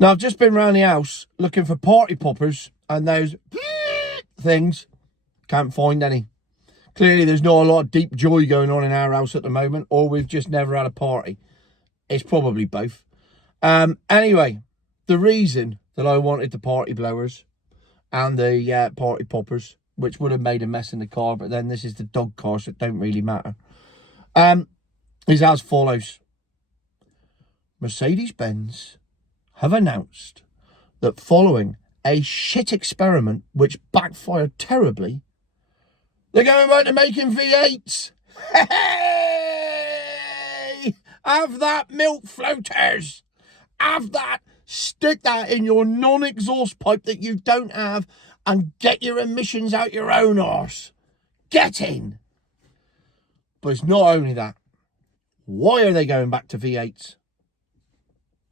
Now, I've just been around the house looking for party poppers and those things. Can't find any. Clearly, there's not a lot of deep joy going on in our house at the moment, or we've just never had a party. It's probably both. Anyway, the reason that I wanted the party blowers and the party poppers, which would have made a mess in the car, but then this is the dog car, so it don't really matter, is as follows. Mercedes-Benz have announced that following a shit experiment which backfired terribly, they're going back to making V8's. Hey! Have that, milk floaters! Have that! Stick that in your non-exhaust pipe that you don't have and get your emissions out your own arse. Get in! But it's not only that. Why are they going back to V8's?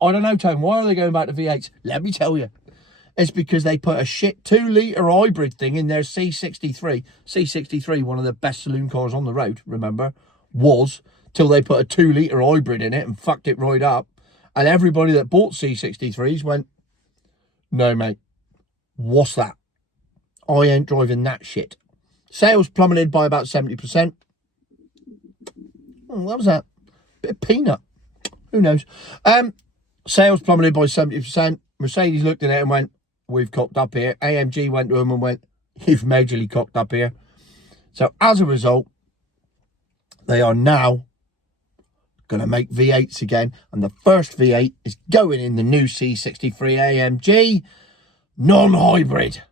I don't know, Tone. Why are they going back to V8's? Let me tell you. It's because they put a shit 2-litre hybrid thing in their C63. C63, one of the best saloon cars on the road, remember, was, till they put a 2-litre hybrid in it and fucked it right up. And everybody that bought C63s went, no, mate, what's that? I ain't driving that shit. Sales plummeted by about 70%. Oh, what was that? Bit of peanut. Who knows? Sales plummeted by 70%. Mercedes looked at it and went, we've cocked up here. AMG went to them and went, you've majorly cocked up here. So as a result, they are now going to make V8s again. And the first V8 is going in the new C63 AMG non-hybrid.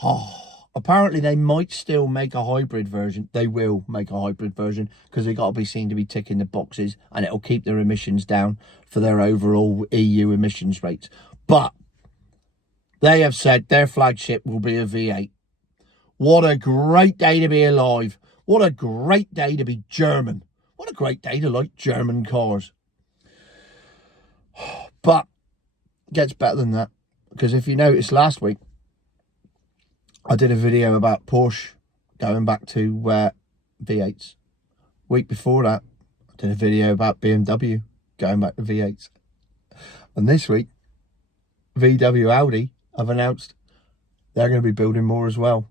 Oh, apparently they might still make a hybrid version. They will make a hybrid version because they got to be seen to be ticking the boxes and it'll keep their emissions down for their overall EU emissions rates. But they have said their flagship will be a V8. What a great day to be alive. What a great day to be German. What a great day to like German cars. But it gets better than that. Because if you noticed last week, I did a video about Porsche going back to V8s. Week before that, I did a video about BMW going back to V8s. And this week, VW Audi have announced they're going to be building more as well.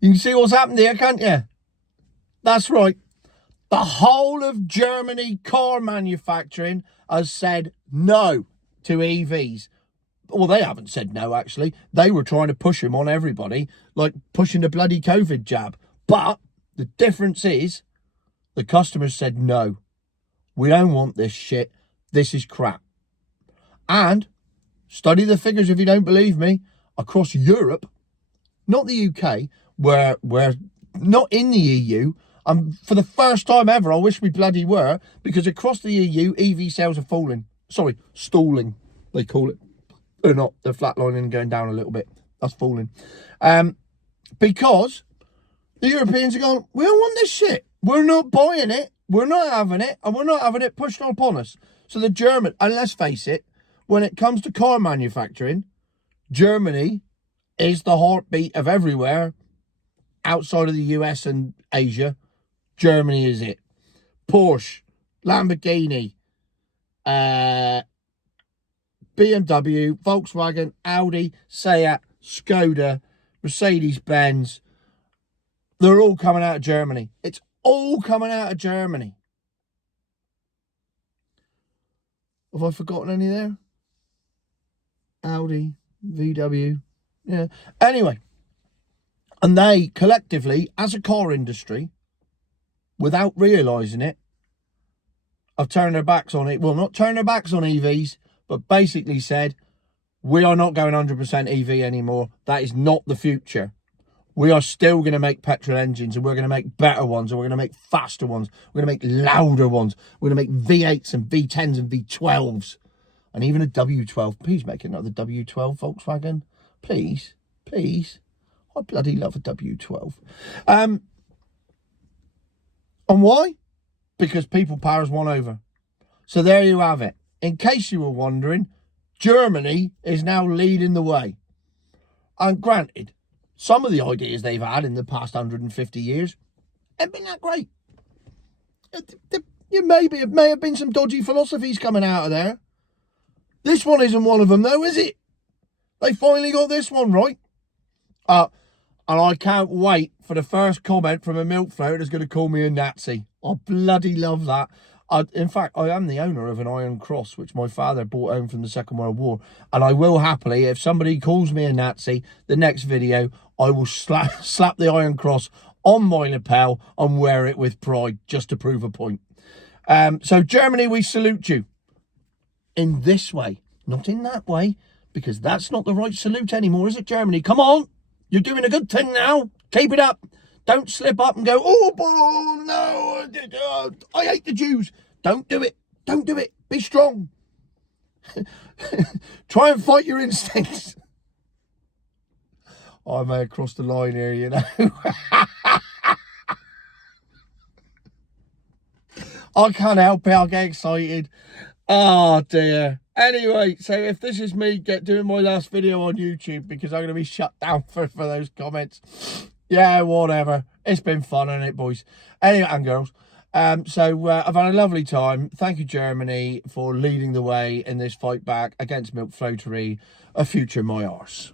You can see what's happened here, can't you? That's right. The whole of Germany car manufacturing has said no to EVs. Well, they haven't said no, actually. They were trying to push them on everybody, like pushing the bloody COVID jab. But the difference is the customers said no. We don't want this shit. This is crap. And study the figures if you don't believe me. Across Europe, not the UK, where we're not in the EU. For the first time ever, I wish we bloody were, because across the EU, EV sales are falling. Sorry, stalling, they call it. They're not. They're flatlining and going down a little bit. That's falling. Because the Europeans are going, we don't want this shit. We're not buying it. We're not having it. And we're not having it pushed upon us. So the German, and let's face it, when it comes to car manufacturing, Germany is the heartbeat of everywhere outside of the US and Asia. Germany is it. Porsche, Lamborghini, BMW, Volkswagen, Audi, Seat, Skoda, Mercedes-Benz. They're all coming out of Germany. It's all coming out of Germany. Have I forgotten any there? Audi, VW, yeah. Anyway, and they collectively, as a car industry, without realising it, have turned their backs on it. Well, not turned their backs on EVs, but basically said, we are not going 100% EV anymore. That is not the future. We are still going to make petrol engines, and we're going to make better ones, and we're going to make faster ones. We're going to make louder ones. We're going to make V8s and V10s and V12s. And even a W12. Please make another W12, Volkswagen. Please. Please. I bloody love a W12. And why? Because people power's won over. So there you have it. In case you were wondering, Germany is now leading the way. And granted, some of the ideas they've had in the past 150 years haven't been that great. It may have been some dodgy philosophies coming out of there. This one isn't one of them though, is it? They finally got this one right. And I can't wait for the first comment from a milk float that's going to call me a Nazi. I bloody love that. In fact, I am the owner of an Iron Cross, which my father brought home from the Second World War. And I will happily, if somebody calls me a Nazi, the next video, I will slap the Iron Cross on my lapel and wear it with pride, just to prove a point. So Germany, we salute you. In this way, not in that way, because that's not the right salute anymore, is it, Germany? Come on, you're doing a good thing now. Keep it up. Don't slip up and go, oh, no, I hate the Jews. Don't do it. Don't do it. Be strong. Try and fight your instincts. I may have crossed the line here, you know. I can't help it. I get excited. Oh, dear. Anyway, so if this is me doing my last video on YouTube because I'm going to be shut down for those comments, yeah, whatever. It's been fun, hasn't it, boys? Anyway, and girls. So I've had a lovely time. Thank you, Germany, for leading the way in this fight back against milk floatery, a future my arse.